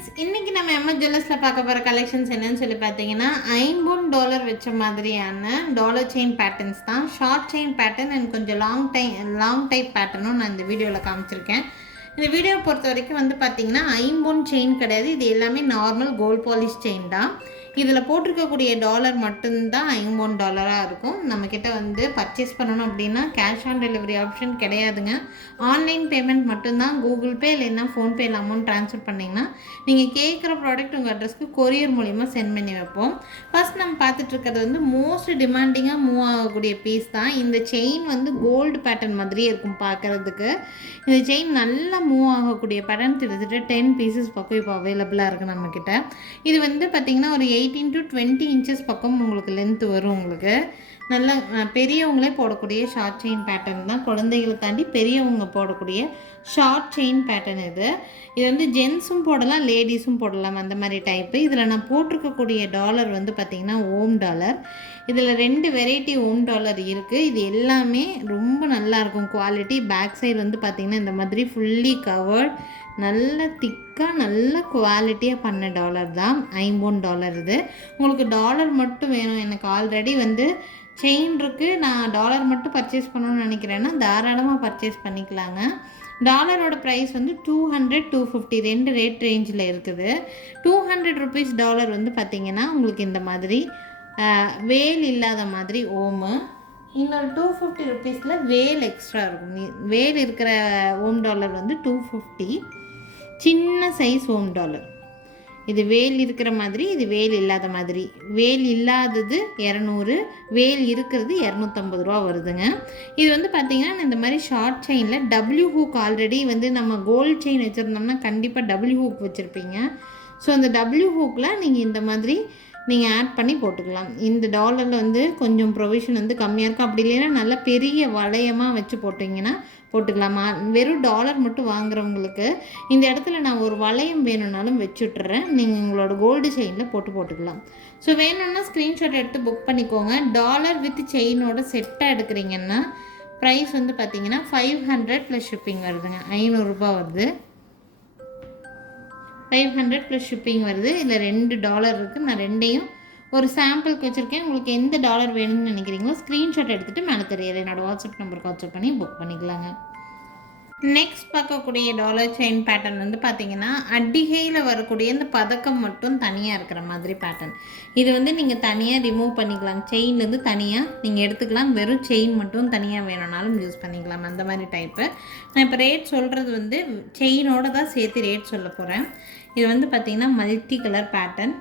Friends இன்றைக்கி நம்ம MS ஜுவல்லர்ஸில் பார்க்க போகிற கலெக்ஷன்ஸ் என்னன்னு சொல்லி பார்த்தீங்கன்னா ஐம்பொன் டாலர் வச்ச மாதிரியான டாலர் செயின் பேட்டர்ன்ஸ் தான். ஷார்ட் செயின் பேட்டர்ன் அண்ட் கொஞ்சம் லாங் டைம் லாங் டைப் பேட்டர்னும் நான் இந்த வீடியோவில் காமிச்சிருக்கேன். இந்த வீடியோ பொறுத்த வரைக்கும் வந்து பார்த்தீங்கன்னா ஐம்பொன் செயின் கிடையாது. இது எல்லாமே நார்மல் கோல்ட் பாலிஷ் செயின் தான். இதில் போட்டிருக்கக்கூடிய டாலர் மட்டும்தான் ஐம்பது டாலராக இருக்கும். நம்மக்கிட்ட வந்து பர்ச்சேஸ் பண்ணணும் அப்படின்னா கேஷ் ஆன் டெலிவரி ஆப்ஷன் கிடையாதுங்க. ஆன்லைன் பேமெண்ட் மட்டும்தான் கூகுள் பே இல்லைன்னா ஃபோன்பேயில் அமௌண்ட் ட்ரான்ஸ்ஃபர் பண்ணிங்கன்னா நீங்கள் கேட்குற ப்ராடக்ட் உங்கள் அட்ரஸ்க்கு கொரியர் மூலிமா சென்ட் பண்ணி வைப்போம். ஃபர்ஸ்ட் நம்ம பார்த்துட்ருக்கிறது வந்து மோஸ்ட் டிமாண்டிங்காக மூவ் ஆகக்கூடிய பீஸ் தான். இந்த செயின் வந்து கோல்டு பேட்டர்ன் மாதிரியே இருக்கும் பார்க்குறதுக்கு. இந்த செயின் நல்லா மூவ் ஆகக்கூடிய பேட்டர்ன் கிட்டத்தட்ட டென் பீசஸ் பக்கம் இப்போ அவைலபிளாக இருக்குது நம்மக்கிட்ட இது வந்து பார்த்திங்கன்னா ஒரு எயிட்டீன் டு டுவெண்ட்டி இன்ச்சஸ் பக்கம் உங்களுக்கு லென்த் வரும் உங்களுக்கு. நல்ல பெரியவங்களே போடக்கூடிய ஷார்ட் செயின் பேட்டர்ன் தான். குழந்தைகளை தாண்டி பெரியவங்க போடக்கூடிய ஷார்ட் செயின் பேட்டர்ன் இது. இது வந்து ஜென்ஸும் போடலாம் லேடிஸும் போடலாம் அந்த மாதிரி டைப்பு இதில் நான் போட்டிருக்கக்கூடிய டாலர் வந்து பார்த்திங்கன்னா ஓம் டாலர் இதில் ரெண்டு வெரைட்டி ஓம் டாலர் இருக்குது இது எல்லாமே ரொம்ப நல்லாயிருக்கும் குவாலிட்டி பேக் சைடு வந்து பார்த்திங்கன்னா இந்த மாதிரி ஃபுல்லி கவர்ட் நல்ல திக்காக நல்ல குவாலிட்டியாக பண்ண டாலர் தான் ஐம்பொன் டாலர் இது. உங்களுக்கு டாலர் மட்டும் வேணும். எனக்கு ஆல்ரெடி வந்து செயின் இருக்குது நான் டாலர் மட்டும் பர்ச்சேஸ் பண்ணணும்னு நினைக்கிறேன்னா தாராளமாக பர்ச்சேஸ் பண்ணிக்கலாங்க. டாலரோட ப்ரைஸ் வந்து டூ ஹண்ட்ரட் டூ ஃபிஃப்டி ரெண்டு ரேட் ரேஞ்சில் இருக்குது. டூ ஹண்ட்ரட் ருபீஸ் டாலர் வந்து பார்த்திங்கன்னா உங்களுக்கு இந்த மாதிரி வேல் இல்லாத மாதிரி ஓமு. இன்னொரு டூ ஃபிஃப்டி ருபீஸில் வேல் எக்ஸ்ட்ரா இருக்கும். வேல் இருக்கிற ஓம் டாலர் வந்து டூ ஃபிஃப்டி சின்ன சைஸ் ஹோம் டாலர் இது வேல் இருக்கிற மாதிரி இது வேல் இல்லாத மாதிரி. வேல் இல்லாதது இரநூறு வேல் இருக்கிறது இரநூத்தம்பது ரூபா வருதுங்க. இது வந்து பார்த்திங்கன்னா இந்த மாதிரி ஷார்ட் செயினில் டபிள்யூ ஹூக் ஆல்ரெடி வந்து நம்ம கோல்ட் செயின் வச்சுருந்தோம்னா கண்டிப்பாக டபுள்யூ ஹூக் வச்சுருப்பீங்க. ஸோ அந்த டபுள்யூ ஹூக்கில் நீங்கள் இந்த மாதிரி நீங்கள் ஆட் பண்ணி போட்டுக்கலாம். இந்த டாலரில் வந்து கொஞ்சம் ப்ரொவிஷன் வந்து கம்மியாக இருக்கும். அப்படி இல்லைன்னா நல்லா பெரிய வளையமாக வச்சு போட்டிங்கன்னா போட்டுக்கலாமா. வெறும் டாலர் மட்டும் வாங்குறவங்களுக்கு இந்த இடத்துல நான் ஒரு வளையம் வேணும்னாலும் வச்சுட்றேன் நீங்கள் உங்களோட கோல்டு செயினில் போட்டு போட்டுக்கலாம். ஸோ வேணும்னா ஸ்க்ரீன்ஷாட் எடுத்து புக் பண்ணிக்கோங்க. டாலர் வித் செயினோட செட்டாக எடுக்கிறீங்கன்னா ப்ரைஸ் வந்து பார்த்தீங்கன்னா ஃபைவ் ஹண்ட்ரட் ப்ளஸ் ஷிப்பிங் வருதுங்க. ஐநூறுரூபா வருது. ஃபைவ் ஹண்ட்ரட் ப்ளஸ் ஷிப்பிங் வருது. இதில் ரெண்டு டாலர் இருக்குது நான் ரெண்டையும் ஒரு சாம்பிளுக்கு வச்சுருக்கேன். உங்களுக்கு எந்த டாலர் வேணும்னு நினைக்கிறீங்களோ ஸ்க்ரீன்ஷாட் எடுத்துகிட்டு மேலே தெரியாது என்னோடய வாட்ஸ்அப் நம்பருக்கு வாட்ஸ்அப் பண்ணி புக் பண்ணிக்கலாங்க. நெக்ஸ்ட் பார்க்கக்கூடிய டாலர் செயின் பேட்டர்ன் வந்து பார்த்தீங்கன்னா அடிகையில் வரக்கூடிய இந்த பதக்கம் மட்டும் தனியாக இருக்கிற மாதிரி பேட்டர்ன் இது வந்து நீங்கள் தனியாக ரிமூவ் பண்ணிக்கலாம். செயின்லேருந்து தனியாக நீங்கள் எடுத்துக்கலாம். வெறும் செயின் மட்டும் தனியாக வேணும்னாலும் யூஸ் பண்ணிக்கலாம். அந்த மாதிரி டைப்பு நான் இப்போ ரேட் சொல்கிறது வந்து செயினோட தான் சேர்த்து ரேட் சொல்ல போகிறேன் இது வந்து பார்த்திங்கன்னா மல்டி கலர் பேட்டர்ன்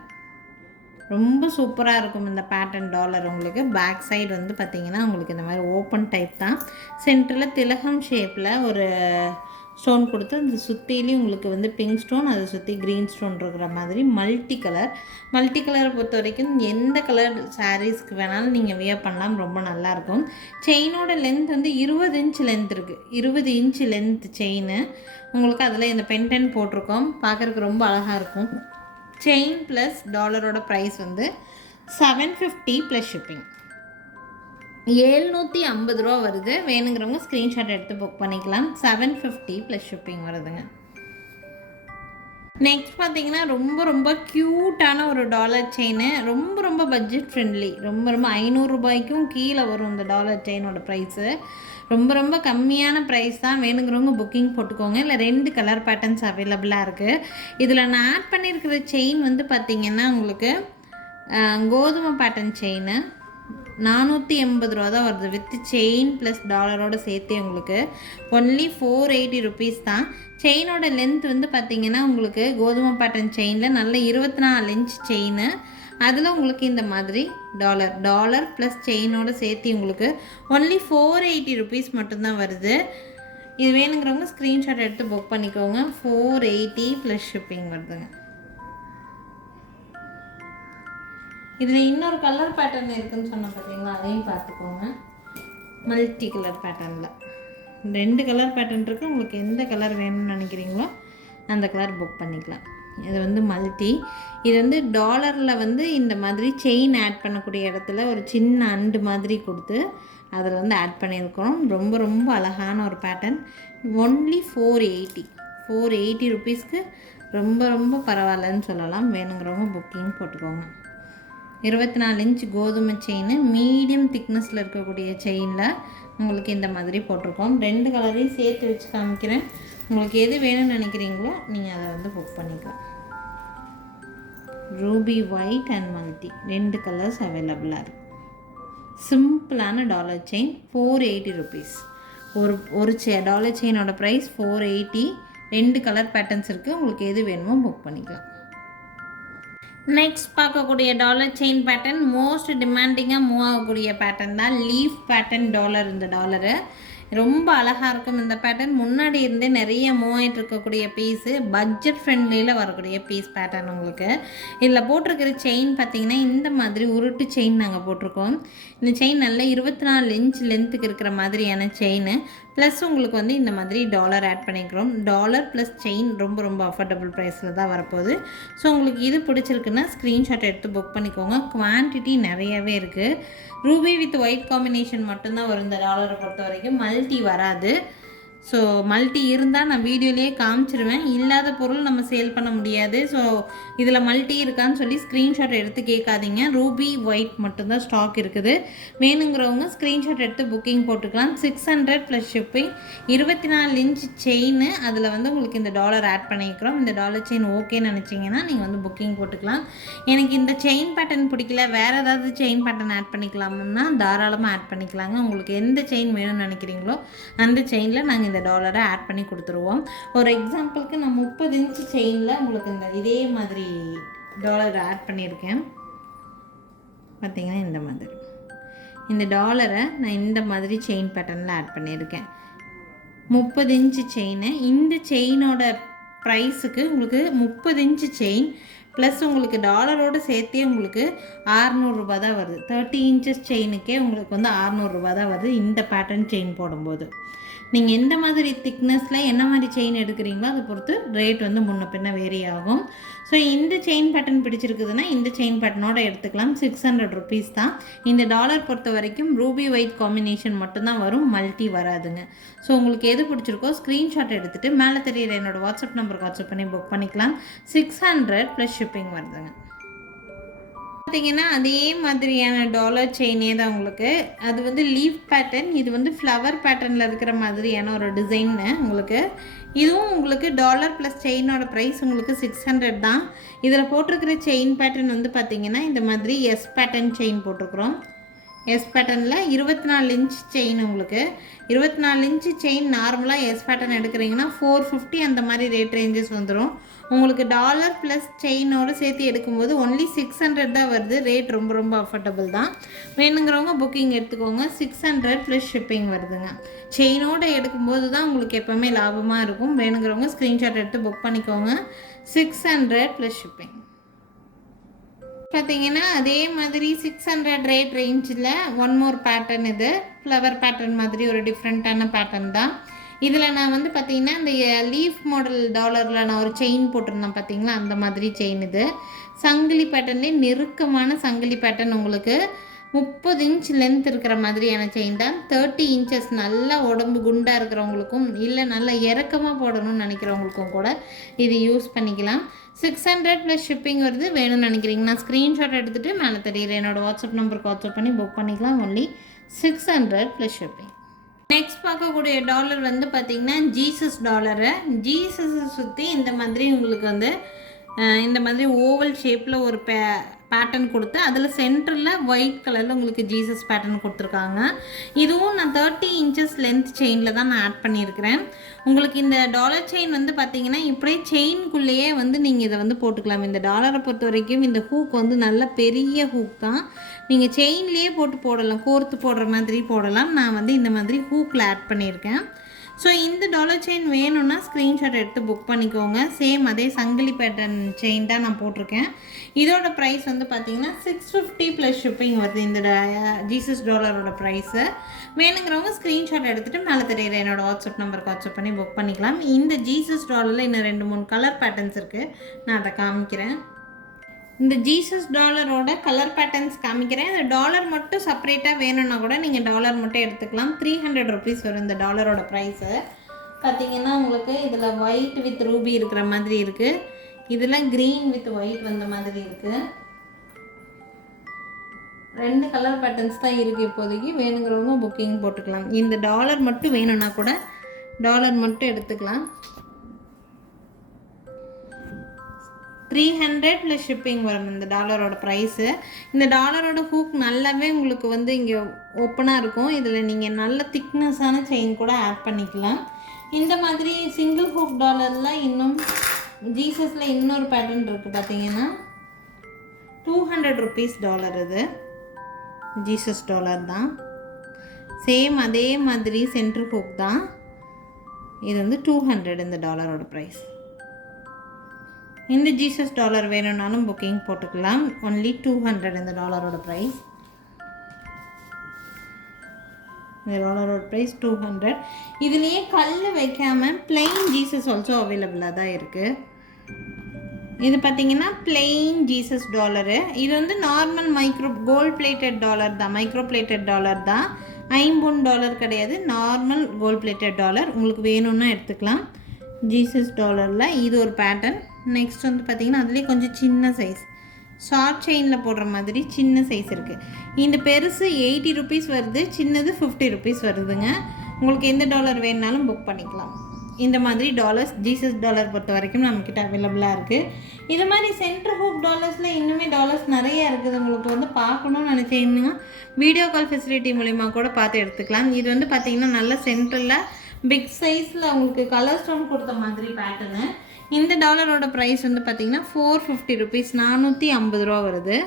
ரொம்ப சூப்பராக இருக்கும் இந்த பேட்டர்ன் டாலர் உங்களுக்கு. பேக் சைடு வந்து பார்த்தீங்கன்னா உங்களுக்கு இந்த மாதிரி ஓப்பன் டைப் தான். சென்டரில் திலகம் ஷேப்பில் ஒரு ஸ்டோன் கொடுத்து அந்த சுற்றிலையும் உங்களுக்கு வந்து பிங்க் ஸ்டோன் அதை சுற்றி க்ரீன் ஸ்டோன் இருக்கிற மாதிரி மல்டி கலர் மல்டி கலரை பொறுத்த வரைக்கும் எந்த கலர் சாரீஸ்க்கு வேணாலும் நீங்கள் வியர் பண்ணலாம் ரொம்ப நல்லாயிருக்கும் செயினோட லென்த் வந்து இருபது இன்ச் லென்த் இருக்குது இருபது இன்ச் லென்த் செயின் உங்களுக்கு அதில் இந்த பென்டன் போட்டிருக்கோம். பார்க்குறதுக்கு ரொம்ப அழகாக இருக்கும். செயின் ப்ளஸ் டாலரோட ப்ரைஸ் வந்து செவன் ஃபிஃப்டி ப்ளஸ் ஷிப்பிங் ஏழ்நூற்றி ஐம்பது ரூபா வருது. வேணுங்கிறவங்க ஸ்க்ரீன்ஷாட் எடுத்து புக் பண்ணிக்கலாம். செவன் ஃபிஃப்டி ப்ளஸ் ஷிப்பிங் வருதுங்க. நெக்ஸ்ட் பார்த்தீங்கன்னா ரொம்ப ரொம்ப க்யூட்டான ஒரு டாலர் செயின் ரொம்ப ரொம்ப பட்ஜெட் ஃப்ரெண்ட்லி ரொம்ப ரொம்ப ஐநூறுரூபாய்க்கும் கீழே வரும் இந்த டாலர் செயினோட ப்ரைஸு ரொம்ப ரொம்ப கம்மியான ப்ரைஸ் தான் வேணுங்கிறவங்க புக்கிங் போட்டுக்கோங்க. இல்லை ரெண்டு கலர் பேட்டர்ன்ஸ் அவைலபிளாக இருக்குது இதில் நான் ஆட் பண்ணியிருக்கிற செயின் வந்து பார்த்திங்கன்னா உங்களுக்கு கோதுமை பேட்டர்ன் செயின் நானூற்றி எண்பது ரூபா தான் வருது. வித் செயின் ப்ளஸ் டாலரோட சேர்த்தே உங்களுக்கு. ஒன்லி ஃபோர் எயிட்டி ருபீஸ் தான். செயினோட லென்த் வந்து பார்த்தீங்கன்னா உங்களுக்கு கோதுமை பாட்டன் செயினில் நல்ல இருபத்தி நாலு இன்ச் செயின் அதில் உங்களுக்கு இந்த மாதிரி டாலர் டாலர் ப்ளஸ் செயினோட சேர்த்து உங்களுக்கு ஒன்லி ஃபோர் எயிட்டி ருபீஸ் மட்டும்தான் வருது. இது வேணுங்கிறவங்க ஸ்க்ரீன்ஷாட் எடுத்து புக் பண்ணிக்கோங்க. ஃபோர் எயிட்டி ப்ளஸ் ஷிப்பிங் வருதுங்க. இதில் இன்னொரு கலர் பேட்டர்ன் இருக்குதுன்னு சொன்ன பார்த்தீங்களா அதையும் பார்த்துக்கோங்க. மல்டி கலர் பேட்டர்னில் ரெண்டு கலர் பேட்டர்ன் இருக்குது உங்களுக்கு எந்த கலர் வேணும்னு நினைக்கிறீங்களோ அந்த கலர் புக் பண்ணிக்கலாம். இது வந்து மல்டி இது வந்து டாலரில் வந்து இந்த மாதிரி செயின் ஆட் பண்ணக்கூடிய இடத்துல ஒரு சின்ன அண்டு மாதிரி கொடுத்து அதில் வந்து ஆட் பண்ணியிருக்கிறோம். ரொம்ப ரொம்ப அழகான ஒரு pattern only four eighty four eighty ருபீஸ்க்கு ரொம்ப ரொம்ப பரவாயில்லன்னு சொல்லலாம். வேணுங்கிறவங்க புக்கிங் போட்டுக்கோங்க. இருபத்தி நாலு இன்ச் கோதுமை செயின் மீடியம் திக்னஸில் இருக்கக்கூடிய செயினில் உங்களுக்கு இந்த மாதிரி போட்டிருக்கோம். ரெண்டு கலரையும் சேர்த்து வச்சு காமிக்கிறேன். உங்களுக்கு எது வேணும்னு நினைக்கிறீங்களோ நீங்கள் அதை வந்து புக் பண்ணிக்கலாம். ரூபி ஒயிட் அண்ட் மல்டி ரெண்டு கலர்ஸ் அவைலபிளாக இருக்குது சிம்பிளான dollar chain four eighty rupees ஒரு ஒரு செ டாலர் செயினோட ப்ரைஸ் ஃபோர் எயிட்டி ரெண்டு கலர் பேட்டர்ன்ஸ் இருக்குது உங்களுக்கு எது வேணுமோ புக் பண்ணிக்கலாம். நெக்ஸ்ட் பார்க்கக்கூடிய டாலர் செயின் பேட்டர்ன் மோஸ்ட் டிமாண்டிங்காக மூவ் ஆகக்கூடிய பேட்டர்ன் தான் லீஃப் பேட்டர்ன் டாலர் இந்த டாலரு ரொம்ப அழகாக இருக்கும் இந்த பேட்டர்ன் முன்னாடி இருந்தே நிறைய மூவ் ஆகிட்டு இருக்கக்கூடிய பீஸு பட்ஜெட் ஃப்ரெண்ட்லியில் வரக்கூடிய பீஸ் பேட்டர்ன் உங்களுக்கு. இதில் போட்டிருக்கிற செயின் பார்த்தீங்கன்னா இந்த மாதிரி உருட்டு செயின் நாங்கள் போட்டிருக்கோம். இந்த செயின் நல்ல இருபத்தி நாலு இன்ச் லென்த்துக்கு இருக்கிற மாதிரியான செயின் ப்ளஸ் உங்களுக்கு வந்து இந்த மாதிரி டாலர் ஆட் பண்ணிக்கிறோம். டாலர் ப்ளஸ் செயின் ரொம்ப ரொம்ப அஃபோர்டபுள் ப்ரைஸில் தான் வரப்போகுது. ஸோ உங்களுக்கு இது பிடிச்சிருக்குன்னா ஸ்க்ரீன்ஷாட் எடுத்து புக் பண்ணிக்கோங்க. குவான்டிட்டி நிறையவே இருக்குது ரூபி வித் ஒயிட் காம்பினேஷன் மட்டும்தான் வரும் இந்த டாலரை பொறுத்த வரைக்கும் மல்டி வராது. ஸோ மல்டி இருந்தால் நான் வீடியோலேயே காமிச்சிருவேன். இல்லாத பொருள் நம்ம சேல் பண்ண முடியாது. ஸோ இதில் மல்டி இருக்கான்னு சொல்லி ஸ்க்ரீன்ஷாட் எடுத்து கேட்காதீங்க. ரூபி ஒயிட் மட்டும்தான் ஸ்டாக் இருக்குது. வேணுங்கிறவங்க ஸ்க்ரீன்ஷாட் எடுத்து புக்கிங் போட்டுக்கலாம். சிக்ஸ் ஹண்ட்ரட் ப்ளஸ் ஷிப்பிங் இருபத்தி நாலு இன்ச் செயின் அதில் வந்து உங்களுக்கு இந்த டாலர் ஆட் பண்ணிக்கிறோம். இந்த டாலர் செயின் ஓகேன்னு நினச்சிங்கன்னா நீங்கள் வந்து புக்கிங் போட்டுக்கலாம். எனக்கு இந்த செயின் பேட்டர்ன் பிடிக்கல. வேறு ஏதாவது செயின் பேட்டர்ன் ஆட் பண்ணிக்கலாம்னா தாராளமாக ஆட் பண்ணிக்கலாங்க. உங்களுக்கு எந்த செயின் வேணும்னு நினைக்கிறீங்களோ அந்த செயினில் நாங்கள் இந்த டாலரை ஆட் பண்ணி கொடுத்துருவோம். ஒரு எக்ஸாம்பிளுக்கு நான் முப்பது இன்ச் செயினில் உங்களுக்கு இந்த இதே மாதிரி டாலர் ஆட் பண்ணியிருக்கேன். பார்த்தீங்கன்னா இந்த மாதிரி. இந்த டாலரை நான் இந்த மாதிரி செயின் பேட்டர்னில் ஆட் பண்ணியிருக்கேன். முப்பது இன்ச்சு செயின் இந்த செயினோட ப்ரைஸுக்கு உங்களுக்கு முப்பது இன்ச்சு செயின் ப்ளஸ் உங்களுக்கு டாலரோடு சேர்த்தே உங்களுக்கு ஆறுநூறுபா தான் வருது. தேர்ட்டி இன்ச்சஸ் செயினுக்கே உங்களுக்கு வந்து ஆறுநூறுபா தான் வருது இந்த பேட்டர்ன் செயின் போடும்போது. நீங்கள் எந்த மாதிரி திக்னஸில் என்ன மாதிரி செயின் எடுக்கிறீங்களோ அதை பொறுத்து ரேட் வந்து முன்ன பின்ன வேரி ஆகும். ஸோ இந்த செயின் பேட்டர்ன் பிடிச்சிருக்குதுன்னா இந்த செயின் பேட்டர்னோட எடுத்துக்கலாம். சிக்ஸ் ஹண்ட்ரட் ருபீஸ் தான். இந்த டாலர் பொறுத்த வரைக்கும் ரூபி ஒயிட் காம்பினேஷன் மட்டும்தான் வரும். மல்டி வராதுங்க. ஸோ உங்களுக்கு எது பிடிச்சிருக்கோ ஸ்க்ரீன்ஷாட் எடுத்துகிட்டு மேலே தெரியிற என்னோடய வாட்ஸ்அப் நம்பருக்கு வாட்ஸ்அப் பண்ணி புக் பண்ணிக்கலாம். சிக்ஸ் ஹண்ட்ரட் ப்ளஸ் ஷிப்பிங் வருதுங்க. பார்த்தீங்கன்னா அதே மாதிரியான டாலர் செயினே தான் உங்களுக்கு. அது வந்து லீஃப் பேட்டர்ன் இது வந்து ஃப்ளவர் பேட்டர்னில் இருக்கிற மாதிரியான ஒரு டிசைன்னு உங்களுக்கு. இதுவும் உங்களுக்கு டாலர் ப்ளஸ் செயினோட ப்ரைஸ் உங்களுக்கு சிக்ஸ் ஹண்ட்ரட் தான். இதில் போட்டிருக்கிற செயின் பேட்டர்ன் வந்து பார்த்தீங்கன்னா இந்த மாதிரி எஸ் பேட்டர்ன் செயின் போட்டிருக்கிறோம். எஸ் பேட்டர்னில் இருபத்தி நாலு இன்ச் செயின் உங்களுக்கு. இருபத்தி நாலு இன்ச்சு செயின் நார்மலாக எஸ் பேட்டர்ன் எடுக்கிறீங்கன்னா ஃபோர் ஃபிஃப்டி அந்த மாதிரி ரேட் ரேஞ்சஸ் வந்துடும் உங்களுக்கு டாலர் ப்ளஸ் செயினோடு சேர்த்து எடுக்கும்போது ஒன்லி சிக்ஸ் ஹண்ட்ரட் தான் வருது. ரேட் ரொம்ப ரொம்ப அஃபோர்டபுள் தான். வேணுங்கிறவங்க புக்கிங் எடுத்துக்கோங்க. சிக்ஸ் ஹண்ட்ரட் ப்ளஸ் ஷிப்பிங் வருதுங்க. செயினோடு எடுக்கும்போது தான் உங்களுக்கு எப்போவுமே லாபமாக இருக்கும். வேணுங்கிறவங்க ஸ்க்ரீன்ஷாட் எடுத்து புக் பண்ணிக்கோங்க. சிக்ஸ் ஹண்ட்ரட் ப்ளஸ் ஷிப்பிங் பார்த்தீங்கன்னா அதே மாதிரி சிக்ஸ் ஹண்ட்ரட் ரேட் ரேஞ்சில் ஒன் மோர் பேட்டர்ன் இது. ஃப்ளவர் பேட்டர்ன் மாதிரி ஒரு டிஃப்ரெண்ட்டான பேட்டர்ன் தான். இதில் நான் வந்து பார்த்தீங்கன்னா இந்த லீஃப் மாடல் டாலரில் நான் ஒரு செயின் போட்டிருந்தேன் பார்த்தீங்களா அந்த மாதிரி செயின் இது. சங்கிலி பேட்டர்ன்லேயே நெருக்கமான சங்கிலி பேட்டர்ன் உங்களுக்கு முப்பது இன்ச் லென்த் இருக்கிற மாதிரியான செயின் தான். தேர்ட்டி இன்ச்சஸ் நல்லா உடம்பு குண்டாக இருக்கிறவங்களுக்கும் இல்லை நல்லா இறக்கமாக போடணும்னு நினைக்கிறவங்களுக்கும் கூட இது யூஸ் பண்ணிக்கலாம். சிக்ஸ் ஹண்ட்ரட் ப்ளஸ் ஷிப்பிங் வருது வேணும்னு நினைக்கிறீங்கன்னா ஸ்க்ரீன்ஷாட் எடுத்துகிட்டு மேலே தெரியுற என்னோடய வாட்ஸ்அப் நம்பருக்கு வாட்ஸ்அப் பண்ணி புக் பண்ணிக்கலாம். Only six hundred plus shipping next பார்க்கக்கூடிய டாலர் வந்து பார்த்திங்கன்னா ஜீசஸ் டாலரு ஜீசஸை சுற்றி இந்த மாதிரி உங்களுக்கு வந்து இந்த மாதிரி ஓவல் ஷேப்பில் ஒரு பே பேட்டர்ன் கொடுத்து அதில் சென்டரில் ஒயிட் கலரில் உங்களுக்கு ஜீசஸ் பேட்டர்ன் கொடுத்துருக்காங்க. இதுவும் நான் தேர்ட்டி இன்ச்சஸ் லென்த் செயினில் தான் நான் ஆட் பண்ணியிருக்கிறேன். உங்களுக்கு இந்த டாலர் செயின் வந்து பார்த்தீங்கன்னா இப்படியே செயின்குள்ளேயே வந்து நீங்கள் இதை வந்து போட்டுக்கலாம். இந்த டாலரை பொறுத்த வரைக்கும் இந்த ஹூக் வந்து நல்ல பெரிய ஹூக் தான். நீங்கள் செயின்லேயே போட்டு போடலாம் கோர்த்து போடுற மாதிரி போடலாம். நான் வந்து இந்த மாதிரி ஹூக்கில் ஆட் பண்ணியிருக்கேன். ஸோ இந்த டாலர் செயின் வேணும்னா ஸ்க்ரீன்ஷாட் எடுத்து புக் பண்ணிக்கோங்க. சேம் அதே சங்கிலி பேட்டர்ன் செயின் தான் நான் போட்டிருக்கேன். இதோட ப்ரைஸ் வந்து பார்த்தீங்கன்னா சிக்ஸ் ஃபிஃப்டி ப்ளஸ் ஷிப்பிங் வருது இந்த ஜீசஸ் டாலரோட ப்ரைஸு வேணுங்கிறவங்க ஸ்க்ரீன்ஷாட் எடுத்துகிட்டு மேலே தெரியுற என்னோட வாட்ஸ்அப் நம்பருக்கு வாட்ஸ்அப் பண்ணி புக் பண்ணிக்கலாம். இந்த ஜீசஸ் டாலரில் இன்னும் ரெண்டு மூணு கலர் பேட்டர்ன்ஸ் இருக்குது நான் அதை காமிக்கிறேன். இந்த ஜீசஸ் டாலரோட கலர் பேட்டர்ன்ஸ் காமிக்கிறேன். இந்த டாலர் மட்டும் செப்பரேட்டாக வேணும்னா கூட நீங்கள் டாலர் மட்டும் எடுத்துக்கலாம். த்ரீ ஹண்ட்ரட் ருபீஸ் வரும் இந்த டாலரோட ப்ரைஸு பார்த்தீங்கன்னா உங்களுக்கு இதில் ஒயிட் வித் ரூபி இருக்கிற மாதிரி இருக்குது இதெல்லாம் க்ரீன் வித் ஒயிட் வந்த மாதிரி இருக்குது ரெண்டு கலர் பேட்டர்ன்ஸ் தான் இருக்குது இப்போதைக்கு. வேணுங்கிறவங்க புக்கிங் போட்டுக்கலாம். இந்த டாலர் மட்டும் வேணும்னா கூட டாலர் மட்டும் எடுத்துக்கலாம். த்ரீ ஹண்ட்ரட் ப்ளஸ் ஷிப்பிங் வரும் இந்த டாலரோட ப்ரைஸு இந்த டாலரோட ஹூக் நல்லாவே உங்களுக்கு வந்து இங்கே ஓப்பனாக இருக்கும். இதில் நீங்கள் நல்ல திக்னஸான செயின் கூட ஆட் பண்ணிக்கலாம். இந்த மாதிரி சிங்கிள் ஹூக் டாலரில் இன்னும் ஜீசஸில் இன்னொரு பேட்டர்ன் இருக்குது பார்த்தீங்கன்னா டூ ஹண்ட்ரட் ருபீஸ் டாலர் இது. ஜீசஸ் டாலர் தான். சேம் அதே மாதிரி சென்ட்ரு ஹூக் தான். இது வந்து டூ ஹண்ட்ரட் இந்த டாலரோட ப்ரைஸ் இந்த ஜீசஸ் டாலர் வேணும்னாலும் புக்கிங் போட்டுக்கலாம். ஒன்லி டூ ஹண்ட்ரட் இந்த டாலரோட ப்ரைஸ் இந்த டாலரோட ப்ரைஸ் டூ ஹண்ட்ரட் இதுலேயே கல் வைக்காமல் பிளெயின் ஜீசஸ் ஆல்சோ அவைலபிளாக தான் இருக்குது இது பார்த்தீங்கன்னா பிளெயின் ஜீசஸ் டாலரு. இது வந்து normal micro gold plated dollar தான். மைக்ரோ பிளேட்டட் டாலர் தான். ஐம்பொன் டாலர் கிடையாது. Normal gold plated dollar. உங்களுக்கு வேணும்னா எடுத்துக்கலாம். ஜீசஸ் டாலரில் இது ஒரு பேட்டர்ன் நெக்ஸ்ட் வந்து பார்த்திங்கன்னா அதுலேயே கொஞ்சம் சின்ன சைஸ் ஷார்ட் செயினில் போடுற மாதிரி சின்ன சைஸ் இருக்குது இந்த பெருசு எயிட்டி ருபீஸ் வருது சின்னது ஃபிஃப்டி ருபீஸ் வருதுங்க. உங்களுக்கு எந்த டாலர் வேணுனாலும் புக் பண்ணிக்கலாம். இந்த மாதிரி டாலர்ஸ் ஜீசஸ் டாலர் பொறுத்த வரைக்கும் நம்மக்கிட்ட அவைலபிளாக இருக்குது இது மாதிரி சென்ட்ரு ஹூப் டாலர்ஸில் இன்னுமே டாலர்ஸ் நிறையா இருக்குது. உங்களுக்கு வந்து பார்க்கணும்னு நினச்சிங்கன்னா வீடியோ கால் ஃபெசிலிட்டி மூலிமா கூட பார்த்து எடுத்துக்கலாம். இது வந்து பார்த்தீங்கன்னா நல்ல சென்டரில் பிக் சைஸில் உங்களுக்கு கலர் ஸ்டோன் கொடுத்த மாதிரி பேட்டர்னு இந்த டாலரோட ப்ரைஸ் வந்து பார்த்தீங்கன்னா ஃபோர் ஃபிஃப்டி ருபீஸ் நானூற்றி ஐம்பது ரூபா வருது.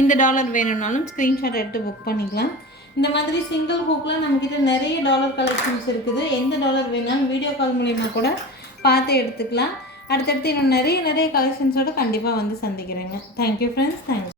இந்த டாலர் வேணும்னாலும் ஸ்க்ரீன்ஷாட் எடுத்து புக் பண்ணிக்கலாம். இந்த மாதிரி சிங்கிள் ஹூக்கில் நம்மக்கிட்ட நிறைய டாலர் கலெக்ஷன்ஸ் இருக்குது. எந்த டாலர் வேணாலும் வீடியோ கால் மூலிமா கூட பார்த்து எடுத்துக்கலாம். அடுத்தடுத்து இன்னும் நிறைய நிறைய கலெக்ஷன்ஸோடு கண்டிப்பாக வந்து சந்திக்கிறேங்க. Thank you friends thank you